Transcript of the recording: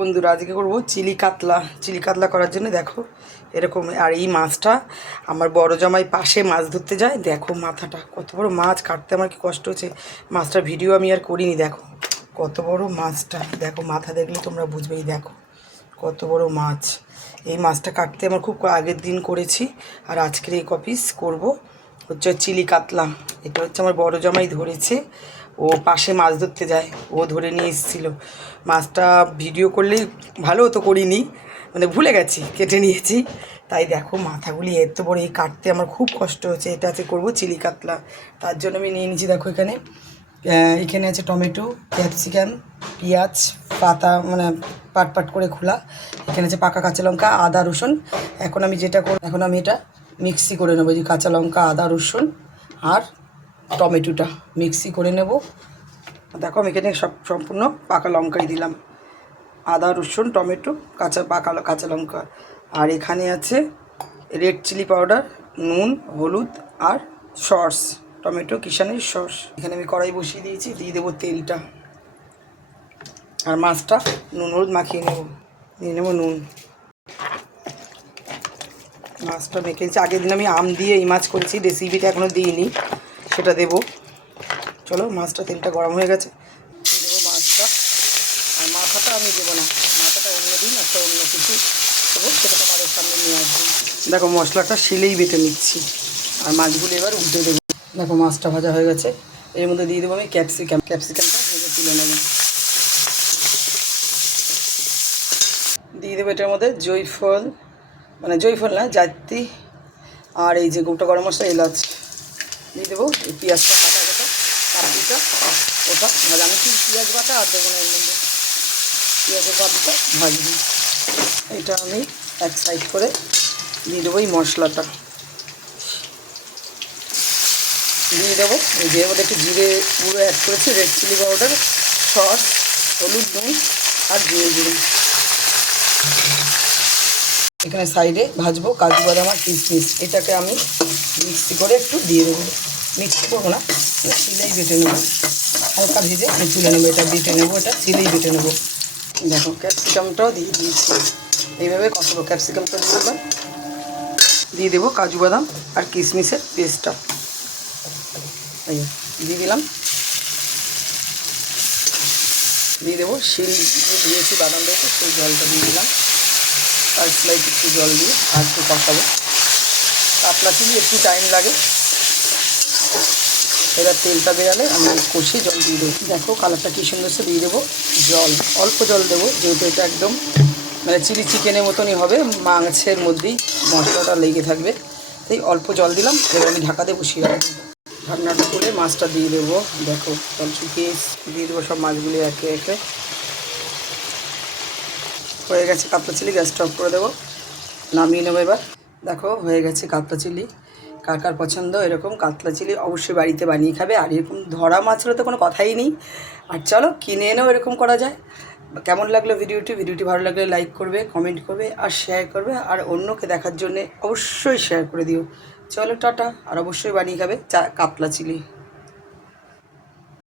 বন্ধুরা আজকে করবো চিলি কাতলা করার জন্য দেখো এরকম। আর এই মাছটা আমার বড় জামাই পাশে মাছ ধরতে যায়, দেখো মাথাটা কত বড় মাছ, কাটতে আমার কি কষ্ট হচ্ছে। মাছটার ভিডিও আমি আর করিনি, দেখো কত বড় মাছটা, দেখো মাথা দেখলে তোমরা বুঝবেই, দেখো কত বড় মাছ। এই মাছটা কাটতে আমার খুব আগের দিন করেছি, আর আজকের এই কপিস করব হচ্ছে চিলি কাতলা। এটা হচ্ছে আমার বড় জামাই ধরেছে, ও পাশে মাছ ধরতে যায়, ও ধরে নিয়ে এসেছিলো মাছটা। ভিডিও করলেই ভালো হতো, করিনি, মানে ভুলে গেছি, কেটে নিয়েছি। তাই দেখো মাথাগুলি এত বড়, এই কাটতে আমার খুব কষ্ট হচ্ছে। এটা আছে করবো চিলি কাতলা, তার জন্য আমি নিয়ে নিয়েছি। দেখো এখানে আছে টমেটো, ক্যাপসিকাম, পেঁয়াজ পাতা, মানে পাট পাট করে খোলা। এখানে আছে পাকা কাঁচা লঙ্কা, আদা রসুন। এখন আমি যেটা করব, এখন আমি এটা মিক্সি করে নেবো, যে কাঁচা লঙ্কা, আদা রসুন আর টমেটোটা মিক্সি করে নেব। দেখো আমি এখানে সম্পূর্ণ পাকা লঙ্কাই দিলাম, আদা রসুন টমেটো কাঁচা লঙ্কা। আর এখানে আছে রেড চিলি পাউডার, নুন, হলুদ আর সস, টমেটো কিষানের সস। এখানে আমি কড়াই বসিয়ে দিয়েছি, দিয়ে দেবো তেলটা। আর মাছটা নুন হলুদ মাখিয়ে নেব, দিয়ে নেবো নুন। মাছটা মেখে দিচ্ছি, আগের দিন আমি আম দিয়ে এই মাছ করেছি, রেসিপিটা এখনও দিইনি, সেটা দেবো। চলো মাছটা, তেলটা গরম হয়ে গেছে, দিয়ে দেবো মাছটা। আর মাথাটা আমি দেবো না, মাথাটা অন্য দিন একটা অন্য কিছু দেবো, সেটা তোমাদের সামনে নিয়ে আসবো। দেখো মশলাটা শিলেই বেটে নিচ্ছি, আর মাছগুলো এবার উল্টে দেবো। দেখো মাছটা ভাজা হয়ে গেছে, এর মধ্যে দিয়ে দেবো আমি ক্যাপসিকামটা ভেজে তুলে নেব। দিয়ে দেবো এটার মধ্যে জয়ফল, মানে জয়ফল না, জায়ত্রী, আর এই যে গোটা গরম মশলা, এলাচ দিয়ে দেবো। এই পেঁয়াজটা কাটা যেটা কাবলিটা, ওটা ভাজা, আমি কি পেঁয়াজ বাটা আর দেবো না এর মধ্যে, পেঁয়াজের কাবলিটা ভাজবো। এটা আমি এক সাইড করে দিয়ে দেবো এই মশলাটা, দিয়ে দেবো। এই যে ওটা একটু জিরে গুঁড়ো অ্যাড করেছি, রেড চিলি পাউডার, সস, হলুদ, নুন আর জিরে। এখানে সাইডে ভাজবো কাজু বাদাম আর কিশমিশ, এটাকে আমি মিক্সি করে একটু দিয়ে দেবো। মিক্সি করবো না, শিলেই বেটে নেবো, হালকা ভেজে আমি তুলে নেবো। এটা বেটে নেবো, এটা শিলেই বেটে নেবো। দেখো ক্যাপসিকামটাও দিয়ে দিয়েছি, এইভাবে কষাবো। ক্যাপসিকামটা দিয়ে দেবো কাজু বাদাম আর কিশমিশের পেস্টটা, এই দিয়ে দিলাম। দিয়ে দেবো শিল যে দিয়েছি, বাদাম দিয়েছি, সেই জলটা দিয়ে দিলাম। আর স্লাইড একটু জল দিয়ে আর একটু কষাবো। কাতলা চিলি একটু টাইম লাগে, এবার তেলটা বেরালে আমি কষে জল দিয়ে দেবো। দেখো কালারটা কী সুন্দর সে দিয়ে দেবো জল, অল্প জল দেবো, যেহেতু এটা একদম মানে চিলি চিকেনের মতনই হবে, মাছের মধ্যেই মশলাটা লেগে থাকবে, তাই অল্প জল দিলাম। এবার আমি ঢাকা দিয়ে বসিয়ে রাখবো। ঢাকনাটা খুলে মাছটা দিয়ে দেবো। দেখো জল শুকিয়ে দিয়ে দেবো সব মাছগুলি একে একে। হয়ে গেছে কাতলা চিলি, গ্যাসটা অফ করে দেবো, নামিয়ে নেবো এবার। দেখো হয়ে গেছে কাতলা চিলি। কার কার পছন্দ এরকম কাতলা চিলি, অবশ্যই বাড়িতে বানিয়ে খাবে। আর এরকম ধরা মাছ হলে তো কোনো কথাই নেই। আর চলো কিনে এনেও এরকম করা যায়। কেমন লাগলো ভিডিওটি ভালো লাগলে লাইক করবে, কমেন্ট করবে আর শেয়ার করবে। আর অন্যকে দেখার জন্যে অবশ্যই শেয়ার করে দিও। চলো টাটা, আর অবশ্যই বানিয়ে খাবে কাতলা চিলি।